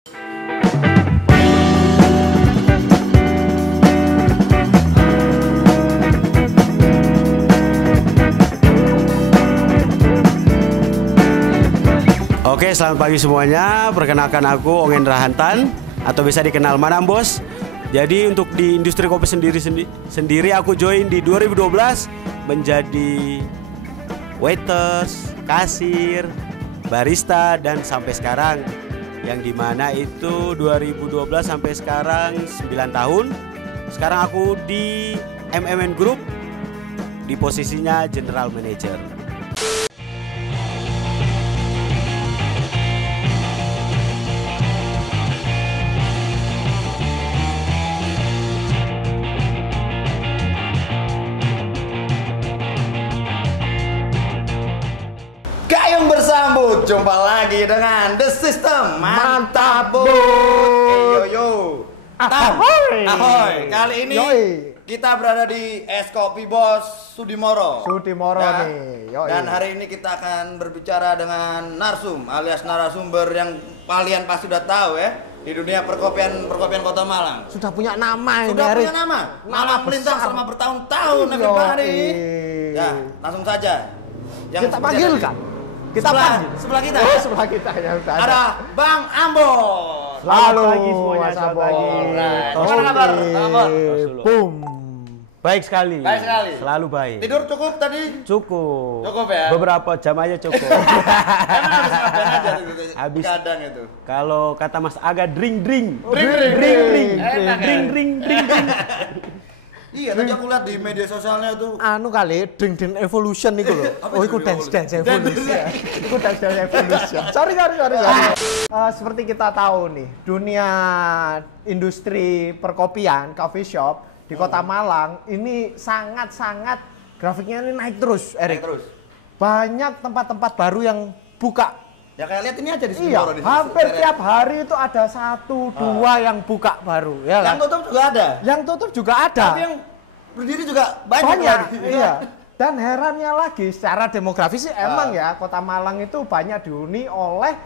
Oke, selamat pagi semuanya. Perkenalkan aku Ongen Rahantan atau bisa dikenal Manam Bos. Jadi untuk di industri kopi sendiri aku join di 2012 menjadi waiters, kasir, barista dan sampai sekarang yang dimana itu 2012 sampai sekarang 9 tahun. Sekarang aku di MMN Group di posisinya General Manager. Gayung bersambut, jumpa lagi dengan The System. Mantap, Bu. Yo. Ahoy. Ahoy. Kali ini Yoi. kita berada di Es Kopi Bos Sudimoro. Sudimoro Ya. nih. Yoi. Dan hari ini kita akan berbicara dengan narsum alias narasumber yang kalian pasti sudah tahu ya, di dunia perkopian Kota Malang. Sudah punya nama ini. Sudah Erik. punya nama. Nama melintang besar. selama bertahun-tahun Yoi. everybody. Ya, langsung saja. Kita seperti panggil tadi. kan? Kita panggil. Sebelah kita. Oh, sebelah kita ya. Udah Ada Bang Ambon. Halo, pagi semuanya, Mas selamat Ambon. pagi. Alright. Tos Gimana kabar? dulu. Kabar? Boom. Baik sekali. Baik sekali. Selalu baik. Tidur cukup tadi? Cukup. Cukup ya? Beberapa jam aja cukup. Emang habis ngapain aja tuh? Habis. Kadang itu. Kalau kata Mas Aga drink. Drink. Enak, ya? Drink. Iya, tadi aku lihat di media sosialnya tuh. Anu kali, Drink Evolution itu loh. Apa Oh, itu itu dance Evolution? Evolution. Itu dance Evolution. Sorry. Seperti kita tahu nih, dunia industri perkopian, coffee shop di Kota Malang ini sangat-sangat grafiknya ini naik terus, Erik. Terus. Banyak tempat-tempat baru yang buka. Ya kayak lihat ini aja di sini. Iya, hampir tiap hari itu ada 1-2 yang buka baru, ya Yang kan? tutup juga ada. Yang tutup juga ada. Tapi yang berdiri juga banyak. Banyak, lagi. iya. Dan herannya lagi, secara demografis sih emang ya, Kota Malang itu banyak dihuni oleh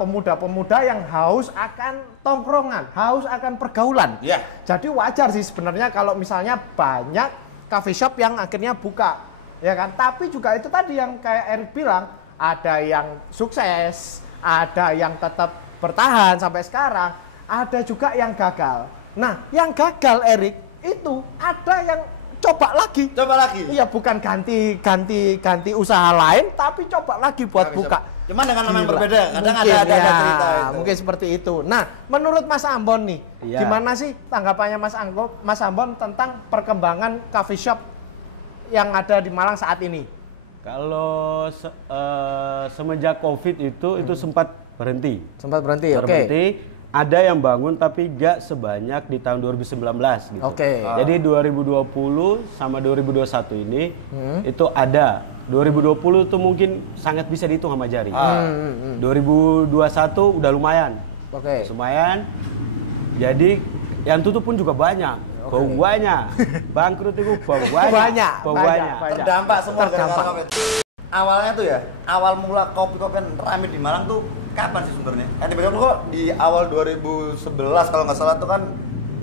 pemuda-pemuda yang haus akan tongkrongan, haus akan pergaulan. Iya. Jadi wajar sih sebenarnya kalau misalnya banyak coffee shop yang akhirnya buka, ya kan? Tapi juga itu tadi yang kayak Erik bilang, ada yang sukses, ada yang tetap bertahan sampai sekarang, ada juga yang gagal. Nah, yang gagal Erik itu ada yang coba lagi. Coba lagi. Iya, bukan ganti usaha lain, tapi coba lagi buat Bisa. buka. Cuman dengan nama yang Gila. berbeda. Kadang Mungkin, ada ya, cerita itu. mungkin seperti itu. Nah, menurut Mas Ambon nih, Iya. gimana sih tanggapannya Mas Ambon tentang perkembangan coffee shop yang ada di Malang saat ini? Kalau semenjak Covid itu sempat berhenti. Sempat berhenti, oke. Berhenti. Ada yang bangun tapi gak sebanyak di tahun 2019 gitu. Oke. Jadi 2020 sama 2021 ini itu ada. 2020 itu mungkin sangat bisa dihitung sama jari. 2021 udah lumayan. Oke. Lumayan. Jadi yang tutup pun juga banyak. Bau banyak. Bangkrut itu bau banyak. Bau banyak. Terdampak semua Terdampak. gara-gara Covid. Awalnya tuh ya, awal mula kopi-kopian rame di Malang tuh kapan sih sebenarnya? Kan tiba-tiba kok di awal 2011 kalau nggak salah tuh kan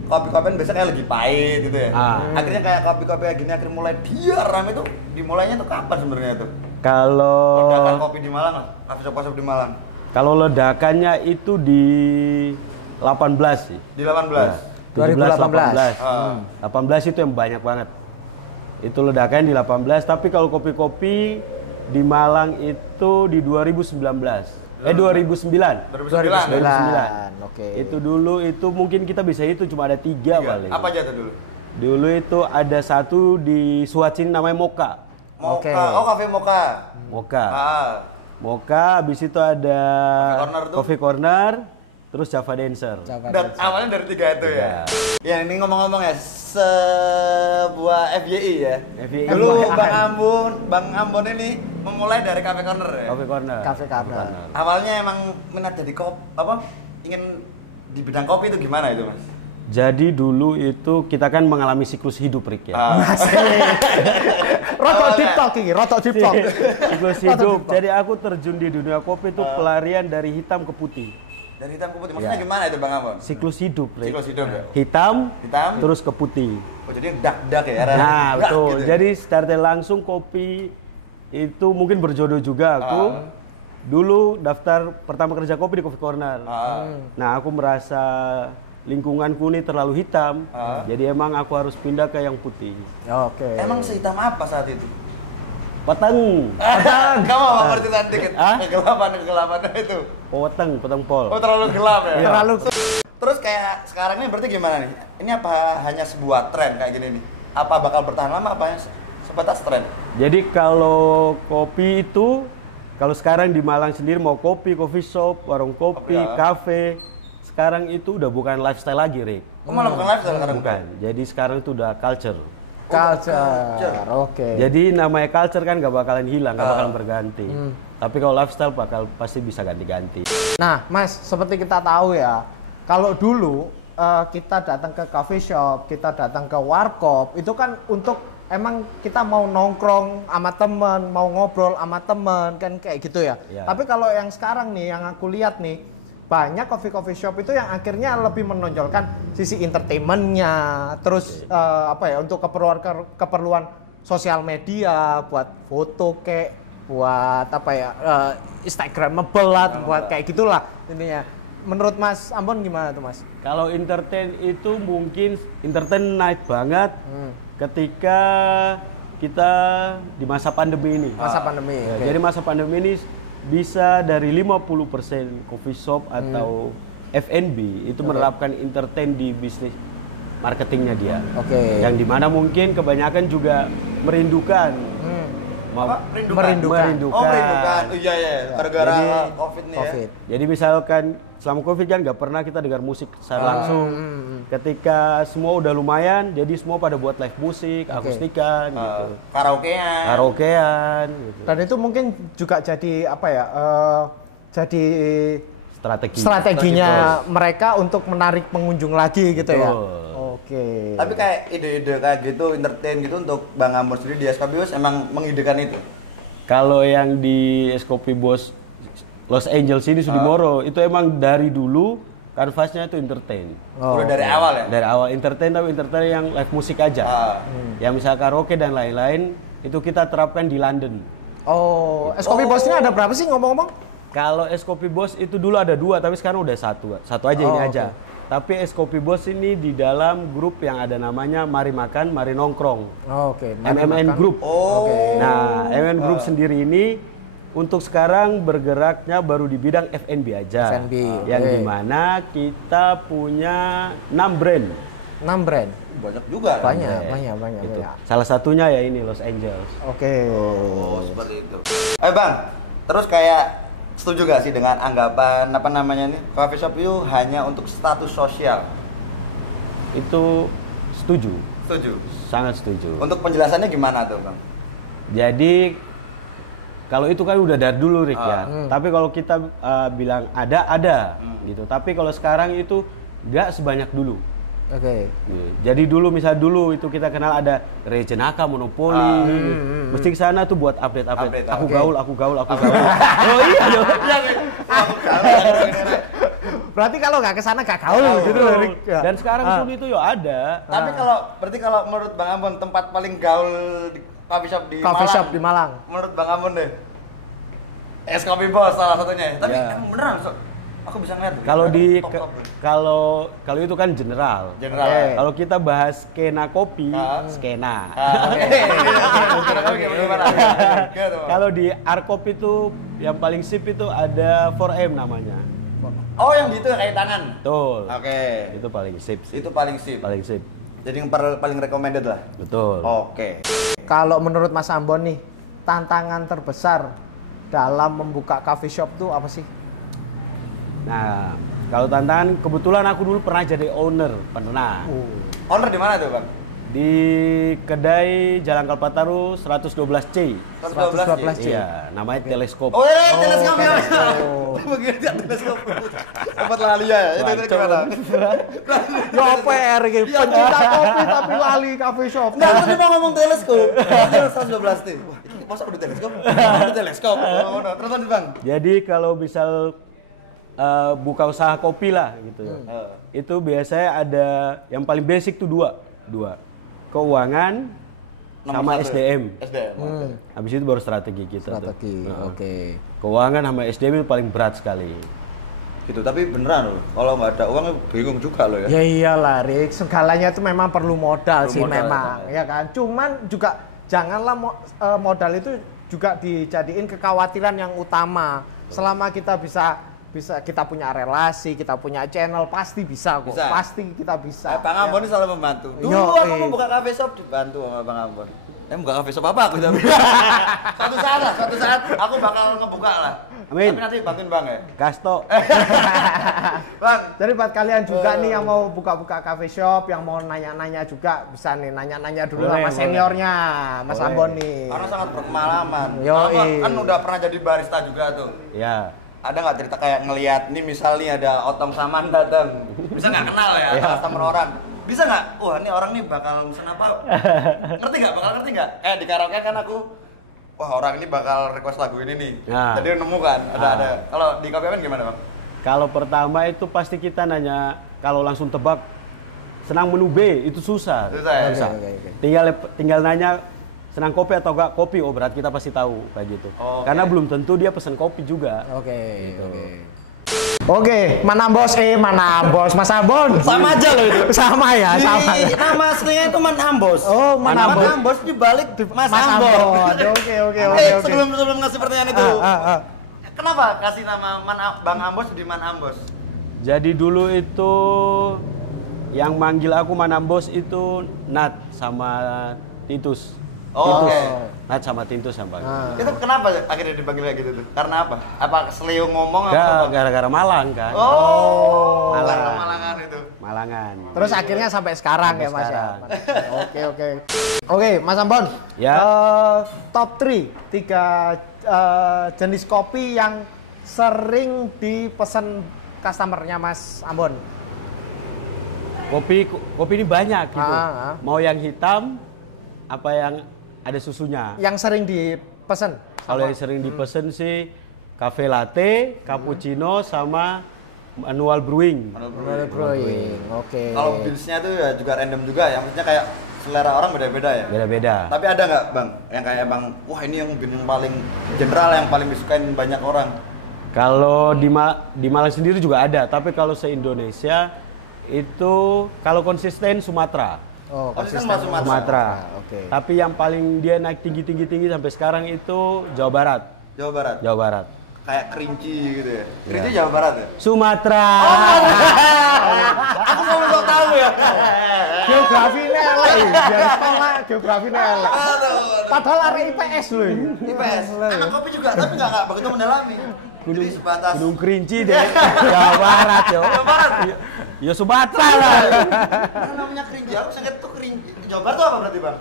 kopi-kopian biasanya kayak lagi pahit gitu ya. Akhirnya kayak kopi-kopi kayak gini akhirnya mulai dia rame tuh dimulainya tuh kapan sebenarnya tuh? Kalau Ledakan kopi di Malang lah, kopi shop di Malang. kalau ledakannya itu di 18 sih. Di 18. 2018. 18 itu yang banyak banget. Itu ledakan di 18, tapi kalau kopi-kopi di Malang itu di 2019. 2009. 2009. Oke. Itu dulu itu mungkin kita bisa itu cuma ada 3 paling. Apa aja tuh dulu? Dulu itu ada satu di Suacin namanya Moka. Moka. Oke. Oh, kafe Moka. Moka. Moka, habis itu ada Coffee Corner tuh. Coffee Corner, terus Java Dancer. Dan awalnya dari 3 itu ya. Ya ini ngomong-ngomong ya, sebuah FYI ya. FYI. Dulu Bang Ambon ini memulai dari Cafe Corner ya. Coffee Corner. Cafe Corner. Awalnya emang minat jadi ingin di bidang kopi itu gimana itu, Mas? Jadi dulu itu kita kan mengalami siklus hidup, Rick ya. Rotok deep talk ini, rotok deep talk. Siklus hidup. Jadi aku terjun di dunia kopi itu pelarian dari hitam ke putih. Dari hitam ke putih. Maksudnya gimana itu Bang Ambon? Siklus hidup, Rick. Siklus hidup ya. Hitam, Hitam. terus ke putih. Oh, jadi dak-dak ya. Nah, Dak betul. gitu ya? Jadi secara langsung kopi itu mungkin berjodoh juga aku. Dulu daftar pertama kerja kopi di Coffee Corner. Nah, aku merasa lingkunganku ini terlalu hitam. Jadi emang aku harus pindah ke yang putih. Oke. Emang sehitam apa saat itu? Peteng. Kamu mau ngerti nanti kegelapan itu. Peteng pol. Oh, terlalu gelap ya. Terlalu. Terus kayak sekarang ini berarti gimana nih? Ini apa hanya sebuah tren kayak gini nih? Apa bakal bertahan lama apa hanya sebatas tren? Jadi kalau kopi itu, kalau sekarang di Malang sendiri mau kopi, coffee shop, warung kopi, kafe, sekarang itu udah bukan lifestyle lagi, Rick. Oh, malah bukan lifestyle sekarang? Bukan. Jadi sekarang itu udah culture. Culture. Oke. Jadi namanya culture kan gak bakalan hilang, gak bakalan berganti. Tapi kalau lifestyle pasti bisa ganti-ganti. Nah, Mas, seperti kita tahu ya, kalau dulu kita datang ke coffee shop, kita datang ke warkop, itu kan untuk emang kita mau nongkrong sama temen, mau ngobrol sama temen, kan kayak gitu ya. Tapi kalau yang sekarang nih, yang aku lihat nih, banyak coffee shop itu yang akhirnya lebih menonjolkan sisi entertainmentnya, terus untuk keperluan sosial media, buat foto kayak, buat Instagramable lah, buat kayak gitulah intinya. Menurut Mas Ambon gimana tuh Mas? Kalau entertain itu mungkin entertain naik banget ketika kita di masa pandemi ini. Masa pandemi. Ya, jadi masa pandemi ini bisa dari 50% coffee shop atau F&B itu menerapkan entertain di bisnis marketingnya dia. Yang dimana mungkin kebanyakan juga merindukan. Merindukan. Oh, merindukan. Iya. Gara-gara COVID nih ya. Jadi misalkan selama COVID kan nggak pernah kita dengar musik secara langsung. Ketika semua udah lumayan, jadi semua pada buat live musik, akustikan, gitu. Karaokean. Gitu. Dan itu mungkin juga jadi jadi Strategi strateginya mereka untuk menarik pengunjung lagi gitu ya. Oke. Tapi kayak ide-ide kayak gitu, entertain gitu untuk Bang Ambon sendiri di Escoffee Boss emang mengidekan itu? Kalau yang di Escoffee Boss Los Angeles ini Sudimoro itu emang dari dulu kanvasnya itu entertain. Udah dari awal ya? Dari awal entertain, tapi entertain yang live musik aja. Yang misal karaoke dan lain-lain itu kita terapkan di London. Oh, Escoffee Boss ini ada berapa sih ngomong-ngomong? Kalau Escoffee Boss itu dulu ada 2, tapi sekarang udah satu aja ini aja. Tapi Escoffee Boss ini di dalam grup yang ada namanya Mari Makan, Mari Nongkrong. MMN Group. Nah, MMN Group sendiri ini untuk sekarang bergeraknya baru di bidang F&B aja. Yang dimana kita punya 6 brand. 6 brand? Banyak juga. Banyak. Gitu. Salah satunya ya ini Los Angeles. Oh, seperti itu. Bang, terus kayak setuju gak sih dengan anggapan coffee shop itu hanya untuk status sosial? Itu setuju. Sangat setuju. Untuk penjelasannya gimana tuh Bang? Jadi kalau itu kan udah dari dulu Rick ya. Tapi kalau kita bilang ada gitu. Tapi kalau sekarang itu nggak sebanyak dulu. Jadi dulu itu kita kenal ada Rejenaka, Monopoli. Mesti ke sana tuh buat update. Aku gaul. Oh iya dong. Berarti kalau nggak ke sana nggak gaul gitu Rick. Dan sekarang pun itu ya ada. Tapi kalau menurut Bang Ambon tempat paling gaul di coffee shop di Malang. Menurut Bang Ambon deh. Escoffee Boss salah satunya. Tapi beneran aku bisa ngeliat. Kalau itu kan general. Kalau kita bahas skena kopi, skena. Kalau di Arkop itu yang paling sip itu ada 4M namanya. Oh, yang gitu kayak tangan. Betul. Itu paling sip. Itu paling sip. Jadi yang paling recommended lah. Betul. Kalau menurut Mas Ambon nih, tantangan terbesar dalam membuka coffee shop tuh apa sih? Nah, kalau tantangan, kebetulan aku dulu pernah jadi owner, Owner di mana tuh Bang? Di kedai Jalan Kalpataru 112C. 112C. Iya, namanya Teleskop. Oh, teleskop ya. Begitu teleskop. Tempat lali ya. Itu gimana? Ya PR gitu. Pencinta kopi tapi lali coffee shop. Enggak, aku cuma ngomong teleskop. 112C. Wah, masa udah teleskop? Terus Bang. Jadi kalau misal buka usaha kopi lah gitu ya. Itu biasanya ada yang paling basic tuh dua. Keuangan sama SDM. Habis itu baru strategi kita. Strategi. Oke. Keuangan sama SDM itu paling berat sekali. Gitu, tapi beneran loh. Kalau nggak ada uang bingung juga loh ya. Ya iyalah, Rik. Segalanya itu memang perlu modal sih modal, memang, ya kan. Cuman juga janganlah modal itu juga dijadiin kekhawatiran yang utama. Selama kita bisa kita punya relasi, kita punya channel, pasti bisa kok. Bisa. Pasti kita bisa. Bang Ambon ini selalu membantu. Dulu aku mau buka cafe shop dibantu sama Bang Ambon. Buka cafe shop apa aku tapi. Suatu saat aku bakal ngebuka lah. Amin. Tapi nanti bantuin Bang ya. Gasto. Bang, Jadi buat kalian juga nih yang mau buka-buka cafe shop, yang mau nanya-nanya juga bisa nih nanya-nanya dulu Boleh, sama seniornya, Mas Boleh. Ambon nih. karena sangat berpengalaman. Yoi. Kan udah pernah jadi barista juga tuh. Ya. Ada nggak cerita kayak ngelihat nih misal nih ada Otong Saman datang, bisa nggak kenal ya atau customer orang, bisa nggak? Wah ini orang nih bakal mesen apa? Ngerti nggak? Bakal ngerti nggak? Di karaoke kan aku, wah orang ini bakal request lagu ini nih. Nah. Jadi nemu kan, ada. Kalau di Kopi Oven gimana bang? Kalau pertama itu pasti kita nanya, kalau langsung tebak senang menu B itu susah. Susah ya? Susah. Oke. Tinggal nanya senang kopi atau enggak kopi, oh berarti kita pasti tahu kayak gitu. Oke. Karena belum tentu dia pesen kopi juga. Oke. Gitu. Oke, mana bos? Mas Ambon. Sama aja loh itu. Sama ya, sama. Ya. Nama aslinya itu Man Ambos. Oh, Man Ambos. Man Ambos dibalik Mas Mas Ambon. Ambon. Oke. Sebelum ngasih pertanyaan itu, Ah. kenapa kasih nama Bang Ambos di Man Ambos? Jadi dulu itu yang manggil aku Manambos itu Nat sama Tintus. Oh, Tintus. oke. Nat sama Tintus yang panggil. Itu kenapa akhirnya dipanggil kayak gitu tuh? Karena apa? Apa seleo ngomong Enggak, apa? gara-gara Malang kan. Oh, Malang. Malangan itu. Malangan. Terus akhirnya sampai sekarang Sampai ya Mas sekarang. ya. Oke, Mas Ambon. Ya. Top 3 jenis kopi yang sering dipesan customernya Mas Ambon. Kopi ini banyak gitu. Mau yang hitam apa yang ada susunya. Yang sering dipesan. Kalau yang sering dipesen sih cafe latte, cappuccino sama manual brewing. Brewing. Oke. Kalau beansnya tuh ya juga random juga ya, maksudnya kayak selera orang beda-beda ya. Beda-beda. Tapi ada nggak bang, yang kayak bang, wah ini yang bean yang paling general yang paling disukain banyak orang. Kalau di Malang sendiri juga ada, tapi kalau se-Indonesia itu kalau konsisten Sumatera. Oh, Konsisten konsisten Sumatera. Oke. Tapi yang paling dia naik tinggi sampai sekarang itu Jawa Barat. Jawa Barat. Jawa Barat. Kayak kerinci gitu ya. Kerinci Jawa Barat ya. Sumatera. Aku mau nggak tahu ya. Geografi ini elek, biar sekolah geografi ini elek. Padahal area IPS loh. IPS. Anak kopi juga, tapi nggak begitu mendalami. Jadi sebatas. Gunung Kerinci deh. Jawa Barat yo. Jawa Barat. Ya Sumatera lah. Karena namanya kerinci, aku sangat tuh kerinci. Jawa Barat tuh apa berarti bang?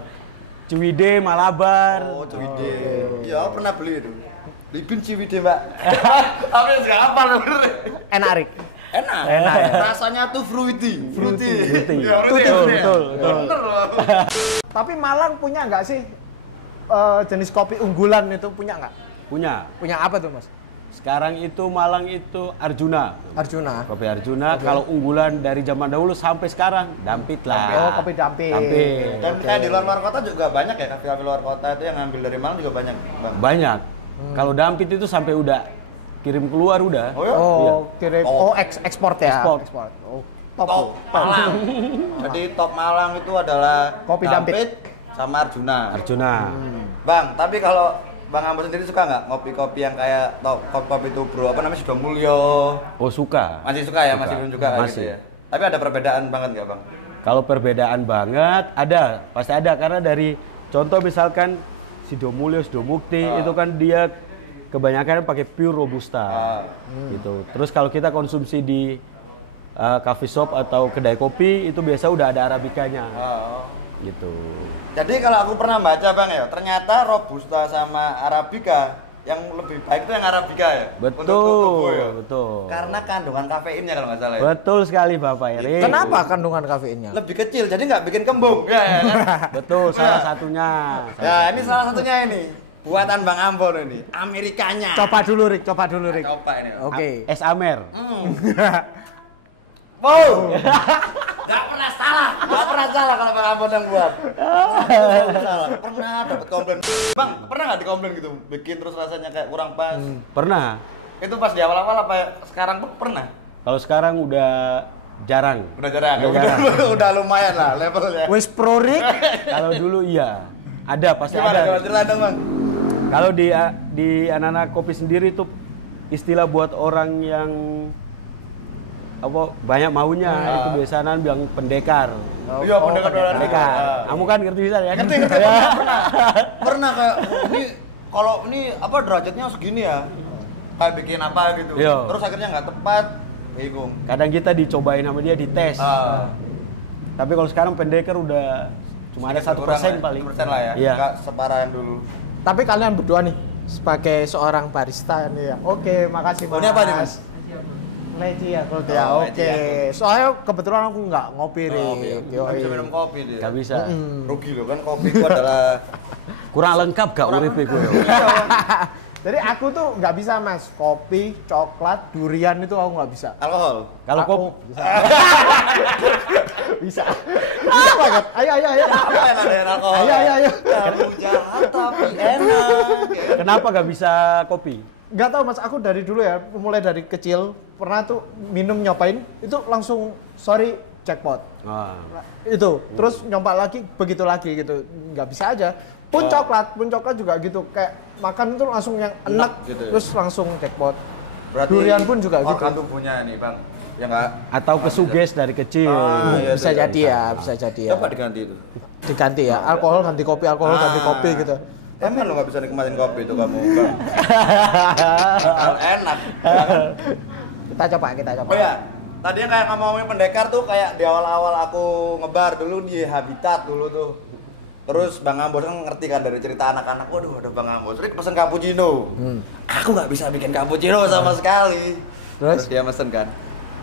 Ciwidey, Malabar. Oh, Ciwidey. Iya, aku pernah beli itu. Libin Ciwidey, Mbak. Tapi nggak apa bener. Enak, Rik. Enak. Enak, ya? Rasanya tuh fruity. Fruity. Iya, Betul. Bener loh. Tapi Malang punya nggak sih jenis kopi unggulan itu punya nggak? Punya. Punya apa tuh Mas? Sekarang itu Malang itu Arjuna. Arjuna. Kopi Arjuna. Kalau unggulan dari zaman dahulu sampai sekarang Dampit lah. Oh, kopi Dampit. Dampit. Dan kayak di luar kota juga banyak ya, kafe-kafe luar kota itu yang ngambil dari Malang juga banyak, Bang. Banyak. Kalau Dampit itu sampai udah kirim keluar udah. Oh ya? Oh, kirim. Oh, ekspor ya. Ekspor. Oh, top. Top Malang. Jadi top Malang itu adalah Kopi Dampit sama Arjuna. Arjuna. Bang, tapi kalau Bang Ambon sendiri suka nggak kopi-kopi yang kayak kopi itu bro, apa namanya, Sidomulyo? Oh suka. Masih suka ya? Suka. Masih belum juga kayak gitu Masih. ya? Tapi ada perbedaan banget nggak Bang? Kalau perbedaan banget ada, pasti ada karena dari contoh misalkan Sidomulyo, Sidomukti itu kan dia kebanyakan pakai pure robusta gitu. Terus kalau kita konsumsi di coffee shop atau kedai kopi itu biasa udah ada arabikanya gitu. Jadi kalau aku pernah baca Bang ya, ternyata robusta sama arabica yang lebih baik itu yang arabica ya. Untuk tubuh ya. Betul. Karena kandungan kafeinnya kalau nggak salah ya. Betul sekali Bapak Erik. Kenapa kandungan kafeinnya? Lebih kecil, jadi nggak bikin kembung. Ya kan? Betul, salah satunya. Ya ini salah satunya ini. Buatan Bang Ambon ini, Amerikanya. Coba dulu Rik. Coba ini. Oke. Es Amer. Wow. Gak pernah salah kalau Bang Ambon yang buat. Salah. Pernah dapat komplain. Bang, pernah nggak dikomplain gitu? Bikin terus rasanya kayak kurang pas. Pernah. Itu pas di awal-awal apa sekarang pun pernah? Kalau sekarang udah jarang. Udah jarang. Udah jarang. Udah lumayan lah levelnya. Wes pro Rik. Kalau dulu iya. Ada pasti Gimana ada. cerita dong, Bang? Kalau di anak-anak kopi sendiri tuh istilah buat orang yang apa banyak maunya itu biasanya bilang pendekar. Iya, pendekar. Kamu kan ngerti bisa ya? Ngerti. Pernah kayak ini kalau ini apa derajatnya segini ya. Kayak bikin apa gitu. Iya. Terus akhirnya nggak tepat. Bingung. Kadang kita dicobain sama dia dites. Tapi kalau sekarang pendekar udah cuma ada 1% paling. 1% lah ya. Iya. Nggak separah yang dulu. Tapi kalian berdua nih sebagai seorang barista nih ya. Oke, makasih Mas. Ini apa nih, Mas? Leci ya, kalau dia. Oh, Oke. Leci ya. Soalnya kebetulan aku nggak ngopi Rik. Nggak bisa minum kopi dia. Gak bisa. Rugi loh kan kopi itu adalah Kurang lengkap gak uripe gue. Jadi aku tuh nggak bisa Mas, kopi, coklat, durian itu aku nggak bisa. alkohol. Kalau Aku kopi bisa. Bisa. Bisa banget. Ayo. Apa yang ada yang alkohol? Ayo. Kamu jahat tapi enak. kenapa gak bisa kopi? Nggak tahu Mas, aku dari dulu ya, mulai dari kecil pernah tuh minum nyobain itu langsung sorry jackpot. Ah. Itu terus nyoba lagi begitu lagi gitu, nggak bisa aja. Pun coklat juga gitu, kayak makan itu langsung yang enak gitu ya? terus langsung jackpot. Berarti Durian pun juga gitu. organ tubuhnya nih, Bang. Ya enggak? Atau kesuges dari kecil. Iya, Bisa itu ya. jadi ya, bisa jadi ya. Coba diganti itu. Diganti ya, alkohol ganti kopi, ganti kopi gitu. Emang lo nggak bisa nikmatin kopi itu kamu, Bang? Enak. Kita coba. Oh ya, tadi kayak ngomongin pendekar tuh kayak di awal-awal aku ngebar dulu di Habitat dulu tuh. Terus Bang Ambos kan ngerti kan dari cerita anak-anak, waduh ada Bang Ambos, Rik pesen cappuccino. Aku nggak bisa bikin cappuccino sama sekali. Terus dia mesen kan.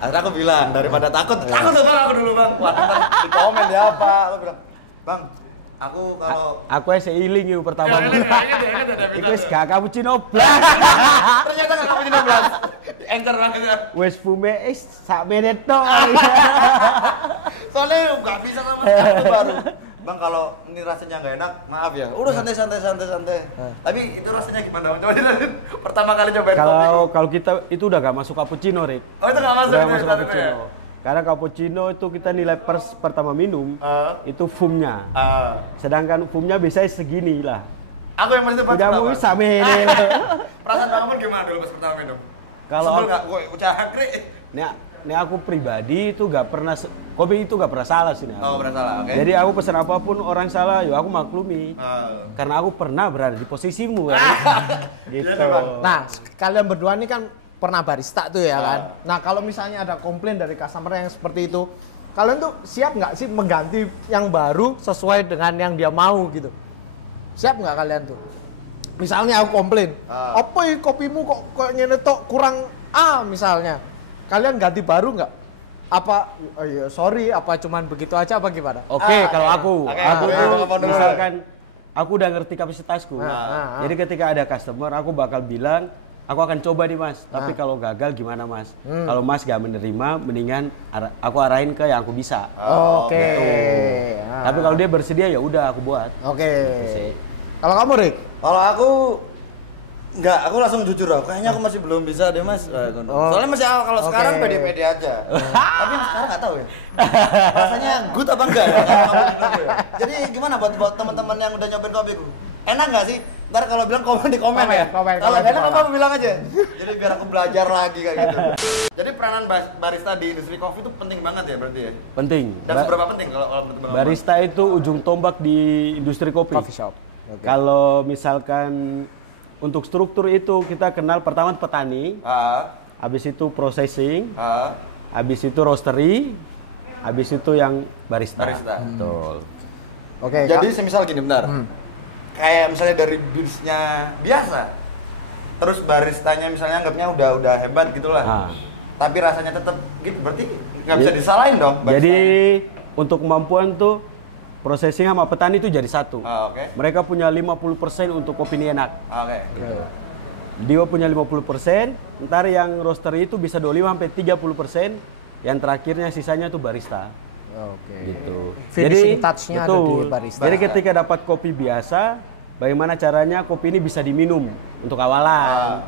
Akhirnya aku bilang, daripada takut tuh Bang aku dulu Bang. Wah, ntar di komen dia apa. Aku bilang, Bang, aku kalau Aku seiling itu pertama. Iku wis gak cappuccino blas. ternyata nggak cappuccino belas. Anchor banget ya. Wis fume sak menit tok. Soalnya nggak bisa sama sekali tuh baru. Bang kalau ini rasanya nggak enak, maaf ya. Udah santai. Tapi itu rasanya gimana? Coba jelasin. Pertama kali cobain kopi. Kalau kita itu udah gak masuk cappuccino, Rik. Oh itu nggak masuk. Udah ya, masuk satu cappuccino. Karena cappuccino itu kita nilai pertama minum itu foamnya. Sedangkan foamnya biasanya segini lah. Aku yang masih Udah mau sak menit. Perasaan Bang Ambon gimana dulu pas pertama minum? Kalau sebel nggak? Gue ucap Nih aku pribadi itu gak pernah kopi itu gak pernah salah sih. Oh bersalah, oke. Jadi aku pesan apapun orang salah, ya aku maklumi. Karena aku pernah berada di posisimu kan. Gitu. Nah, kalian berdua ini kan pernah barista tuh ya kan. Nah, kalau misalnya ada komplain dari customer yang seperti itu, kalian tuh siap nggak sih mengganti yang baru sesuai dengan yang dia mau gitu? Siap nggak kalian tuh? Misalnya aku komplain, apa ya kopimu kok ngene tok kurang A misalnya. Kalian ganti baru nggak? Apa ya sorry, apa cuman begitu aja apa gimana? Oke, kalau aku Oke, misalkan aku udah ngerti kapasitasku. Jadi ketika ada customer, aku bakal bilang, aku akan coba nih Mas. Tapi kalau gagal gimana Mas? Kalau Mas gak menerima, mendingan aku arahin ke yang aku bisa. Oke. Gitu. Tapi kalau dia bersedia ya udah aku buat. Oke. Gitu. Kalau kamu Rik? Kalau aku enggak, aku langsung jujur aku. Kayaknya aku masih belum bisa deh Mas. Soalnya masih awal, kalau sekarang pede-pede aja. Tapi yang sekarang nggak tahu ya. Rasanya good apa enggak ya? Jadi gimana buat teman-teman yang udah nyobain kopiku? Enak nggak sih? Ntar kalau bilang komen di komen ya. Kalau enak apa bilang aja. Jadi biar aku belajar lagi kayak gitu. Jadi peranan barista di industri kopi itu penting banget ya berarti ya? Penting. Dan seberapa penting kalau menurut Bang? Barista itu ujung tombak di industri kopi. Coffee shop. Kalau misalkan untuk struktur itu kita kenal pertama petani, habis itu processing, habis itu roastery, habis itu yang barista. Betul. Oke. Jadi semisal gini benar. Kayak misalnya dari beansnya biasa, terus baristanya misalnya anggapnya udah hebat gitulah. Tapi rasanya tetap gitu, berarti nggak bisa disalahin dong. Jadi untuk kemampuan tuh processing sama petani itu jadi satu. Oke. Mereka punya 50% untuk kopi ini enak. Oke. Dia punya 50%, ntar yang roaster itu bisa 25-30%, yang terakhirnya sisanya tuh barista. Oke. Gitu. Finishing touch-nya ada di barista. Jadi ketika dapat kopi biasa, bagaimana caranya kopi ini bisa diminum untuk awalan.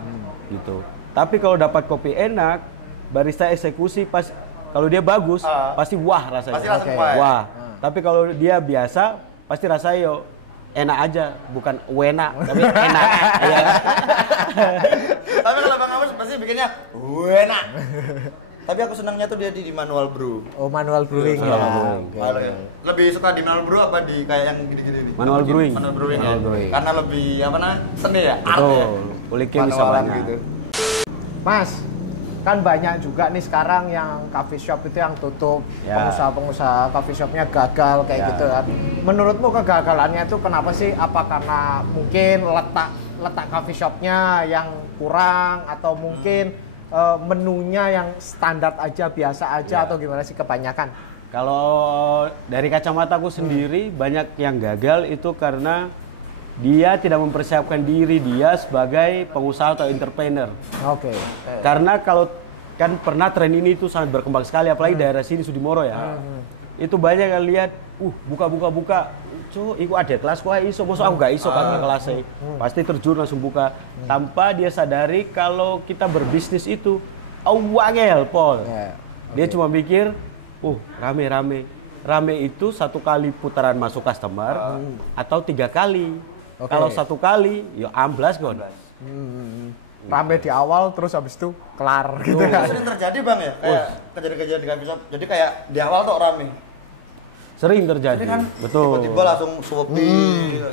Gitu. Tapi kalau dapat kopi enak, barista eksekusi pas kalau dia bagus, pasti wah rasanya. Pasti langsung wah. Wah. Tapi kalau dia biasa, pasti rasanya yo enak aja, bukan enak, tapi enak. Iya. Tapi kalau Bang Amos pasti bikinnya enak. Tapi aku senangnya tuh dia di manual brew. Oh, manual brewing ya. Kalau lebih suka di manual brew apa di kayak yang gini-gini nih? Manual brewing. Manual brewing ya. Manual brewing. Karena lebih apa nah? Seni ya, art ya. Betul. Kuliknya bisa Manualan banyak. gitu. Mas, kan banyak juga nih sekarang yang coffee shop itu yang tutup, Ya. pengusaha-pengusaha coffee shopnya gagal kayak Ya. gitu kan. Menurutmu kegagalannya itu kenapa sih? Apa karena mungkin letak coffee shopnya yang kurang atau mungkin menunya yang standar aja, biasa aja, atau gimana sih kebanyakan? Kalau dari kacamata aku sendiri, banyak yang gagal itu karena dia tidak mempersiapkan diri dia sebagai pengusaha atau entrepreneur. Oke. Karena kalau kan pernah tren ini itu sangat berkembang sekali, apalagi daerah sini Sudimoro ya. Itu banyak yang lihat, buka. Cuk, iku ada kelas kok iso, mosok aku gak iso kakak kelasnya. Pasti terjun langsung buka. Tanpa dia sadari kalau kita berbisnis itu awangel, Pol. Ya, Dia cuma mikir, rame. Rame itu 1 kali putaran masuk customer atau 3 kali. Oke. Kalau 1 kali, ya amblas gon. Rame di awal, terus habis itu kelar gitu kan. Sering terjadi Bang ya, kayak kejadian-kejadian di coffee shop. Jadi kayak di awal tuh rame. Sering terjadi. Jadi kan Betul. tiba-tiba langsung suapi gitu.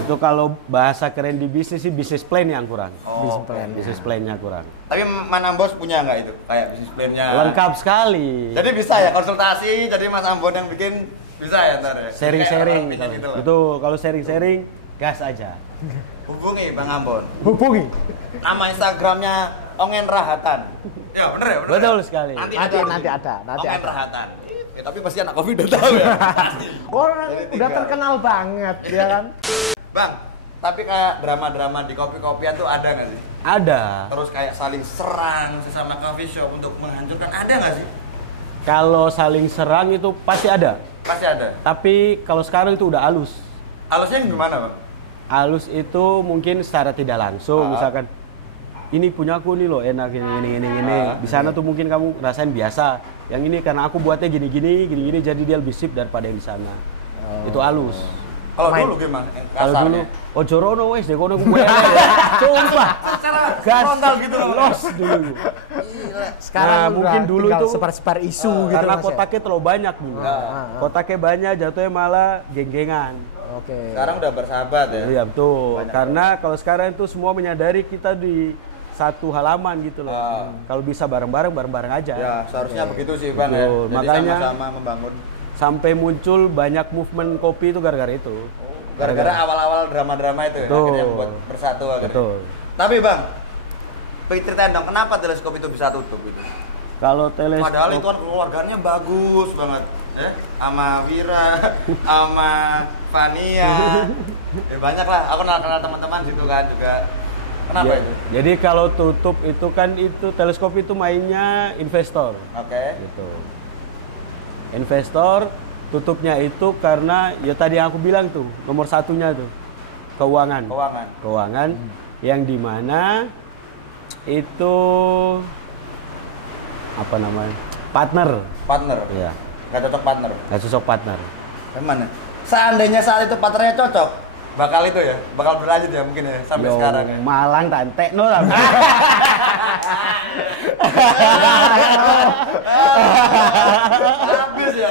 Itu kalau bahasa keren di bisnis sih bisnis plan yang kurang. Oh, Bisnis plan-nya kurang. Tapi Mas Ambon punya nggak itu? Kayak bisnis plan-nya? Lengkap sekali. Jadi bisa ya konsultasi, jadi Mas Ambon yang bikin bisa ya ntar ya? Sharing-sharing. Kayak orang bikin gitu loh. Betul, kalau sharing-sharing gas aja. Hubungi Bang Ambon. Hubungi. Nama Instagramnya Ongen Rahatan. Ya bener ya? Bener Betul ya? sekali. Nanti ada. Ongen Rahatan. Ya, tapi pasti anak kopi udah tahu ya. Orang Jadi udah 3. terkenal banget, ya kan? Bang, tapi kayak drama-drama di kopi-kopian tuh ada nggak sih? Ada. Terus kayak saling serang sesama coffee shop untuk menghancurkan, ada nggak sih? Kalau saling serang itu pasti ada. Pasti ada. Tapi kalau sekarang itu udah halus. Halusnya gimana Bang? Halus itu mungkin secara tidak langsung, misalkan ini punya aku nih loh enak ini. Di sana tuh mungkin kamu rasain biasa. Yang ini karena aku buatnya gini, jadi dia lebih sip daripada yang di sana. Itu halus. Kalau dulu gimana? Kalau dulu, oh jorono wes deh kono gue. Sumpah. secara Gas frontal gitu loh. los dulu. Sekarang Nah, udah mungkin dulu tinggal itu sebar-sebar isu gitu karena Mas, ya? kotaknya terlalu banyak dulu. Kotaknya banyak, jatuhnya malah geng-gengan. Oke. Sekarang udah bersahabat ya. Iya betul. Banyak Karena kalau sekarang itu semua menyadari kita di satu halaman gitu loh. Kalau bisa bareng-bareng aja. Ya, seharusnya begitu sih Bang ya. Betul. Jadi Makanya sama-sama membangun. sampai muncul banyak movement kopi itu gara-gara itu. Gara-gara awal-awal drama-drama itu ya, Betul. akhirnya buat bersatu akhirnya. Betul. Tapi Bang, ceritain dong kenapa teleskop itu bisa tutup gitu? Kalau teleskop Padahal itu kan keluarganya bagus banget. Sama Wira, sama Fania. Banyak lah, aku kenal teman-teman situ kan juga. Kenapa itu? Jadi kalau tutup itu kan itu teleskop itu mainnya investor. Oke. Gitu. Investor tutupnya itu karena ya tadi yang aku bilang tuh nomor satunya tuh keuangan. Keuangan yang dimana itu apa namanya Partner. Iya. Gak cocok partner. Nggak cocok partner. Gimana? Seandainya saat itu partnernya cocok, bakal itu ya, bakal berlanjut ya mungkin ya sampai Yo, sekarang ya. Malang dan tekno lah. Habis ya.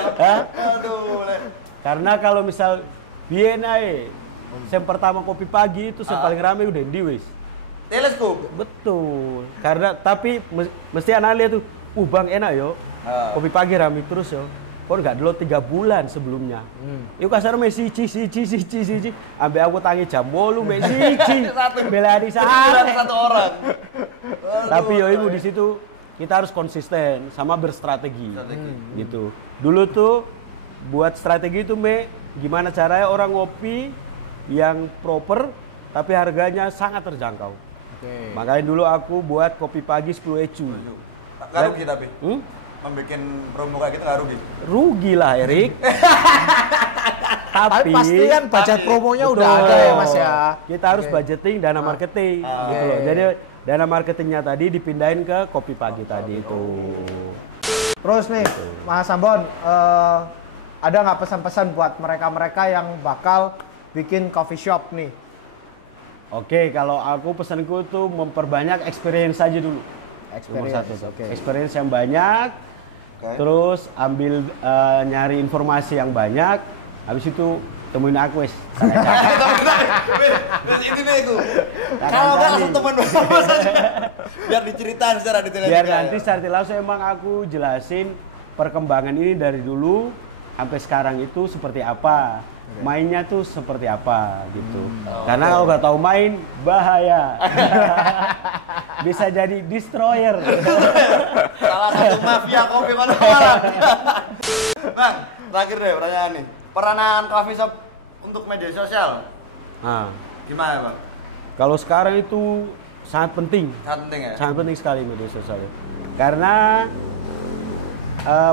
Aduh. Karena kalau misal biyen ae yang pertama kopi pagi itu yang paling rame udah di wis. Teleskop. Betul. Karena tapi mesti anak lihat tuh, Bang enak yo. Kopi pagi rame terus yo. Kok nggak dulu 3 bulan sebelumnya. Itu kasar siji. Ambil aku tangi jam 8 mek siji. Bela di Satu orang. Tapi yo ibu di situ kita harus konsisten sama berstrategi. Gitu. Dulu tuh buat strategi itu gimana caranya orang ngopi yang proper tapi harganya sangat terjangkau. Oke. Makanya dulu aku buat kopi pagi 10 ecu. Nggak rugi tapi? Membikin promo kayak gitu nggak rugi? Rugi lah Erik. Tapi pasti kan budget promonya udah ada ya Mas ya. Kita harus budgeting dana marketing gitu loh. Jadi dana marketingnya tadi dipindahin ke kopi pagi tadi itu. Terus nih Mas Ambon, ada nggak pesan-pesan buat mereka-mereka yang bakal bikin coffee shop nih? Oke, kalau aku pesanku tuh memperbanyak experience aja dulu. Nomor satu, experience yang banyak. Terus ambil nyari informasi yang banyak. Habis itu temuin aku wes. Ini nih itu. Kalau nggak langsung teman saja. Biar diceritain secara detail. Biar nanti secara langsung emang aku jelasin perkembangan ini dari dulu sampai sekarang itu seperti apa. Mainnya tuh seperti apa gitu. Karena kalau nggak tahu main bahaya. Bisa jadi destroyer. Salah satu mafia kopi mana-mana. Bang, terakhir deh pertanyaan nih. Peranan coffee shop untuk media sosial. Nah, Gimana, Bang? kalau sekarang itu sangat penting. Sangat penting ya? Sangat penting sekali media sosial. Karena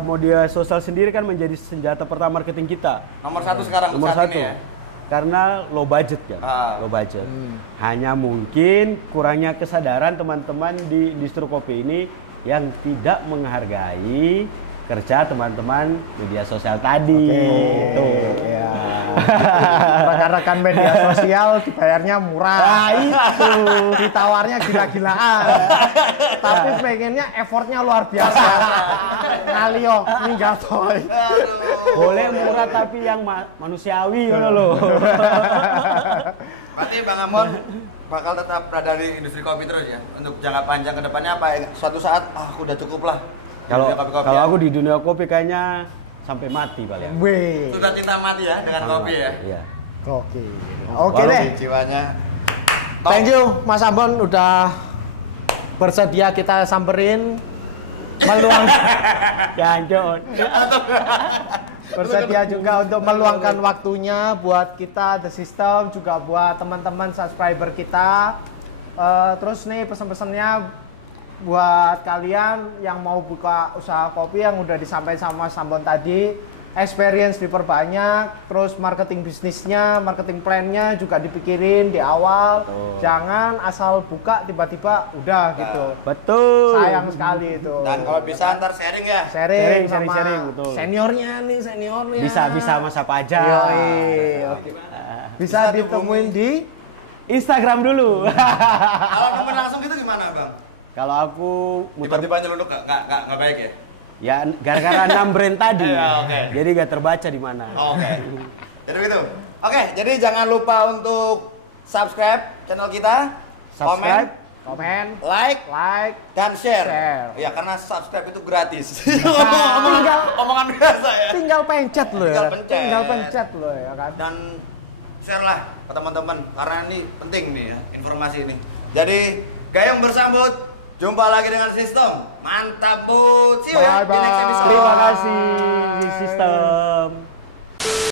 media sosial sendiri kan menjadi senjata pertama marketing kita. Nomor satu sekarang Nomor saat satu. ini ya? Karena low budget kan, low budget. Hanya mungkin kurangnya kesadaran teman-teman di distro kopi ini yang tidak menghargai kerja teman-teman media sosial tadi. Itu. Ya. Rekan-rekan media sosial dibayarnya murah. Nah, itu. Ditawarnya gila-gilaan. Tapi pengennya effortnya luar biasa. Ngalio, ninggal toy. Boleh murah tapi yang manusiawi ngono lho. Berarti Bang Ambon bakal tetap berada di industri kopi terus ya? Untuk jangka panjang ke depannya apa ya? Suatu saat, aku udah cukup lah. Kalau aku di dunia kopi kayaknya sampai mati paling. Wih. Sudah cinta mati ya dengan kopi ya? Iya. Oke. Oke deh. Jiwanya. Thank you Mas Ambon udah bersedia kita samperin Jangan. bersedia juga untuk meluangkan waktunya buat kita The System, juga buat teman-teman subscriber kita. Terus nih pesan-pesannya buat kalian yang mau buka usaha kopi yang udah disampaikan sama Mas Ambon tadi, experience diperbanyak, terus marketing bisnisnya, marketing plan-nya juga dipikirin di awal. Jangan asal buka tiba-tiba udah gitu. Betul. Sayang sekali itu. Dan kalau bisa ntar sharing ya? Sharing sama betul. seniornya. Bisa sama siapa aja. Yoi, oke. Bisa ditemuin di Instagram dulu. Kalau temen langsung gitu gimana Bang? Kalau aku muter Tiba-tiba nyelunduk nggak baik ya? ya gara-gara 6 brand tadi. Ya, oke. Jadi gak terbaca di mana. Oke. Jadi begitu. Oke, jadi jangan lupa untuk subscribe channel kita, Subscribe, komen, like, dan share. Ya karena subscribe itu gratis. Omongan biasa ya. tinggal pencet loh ya. Tinggal pencet. Ya kan. Dan share lah ke teman-teman karena ini penting nih ya informasi ini. Jadi Gayung bersambut. Jumpa lagi dengan Sistem. Mantap, Bu. See you ya di next episode. Terima kasih, Sister.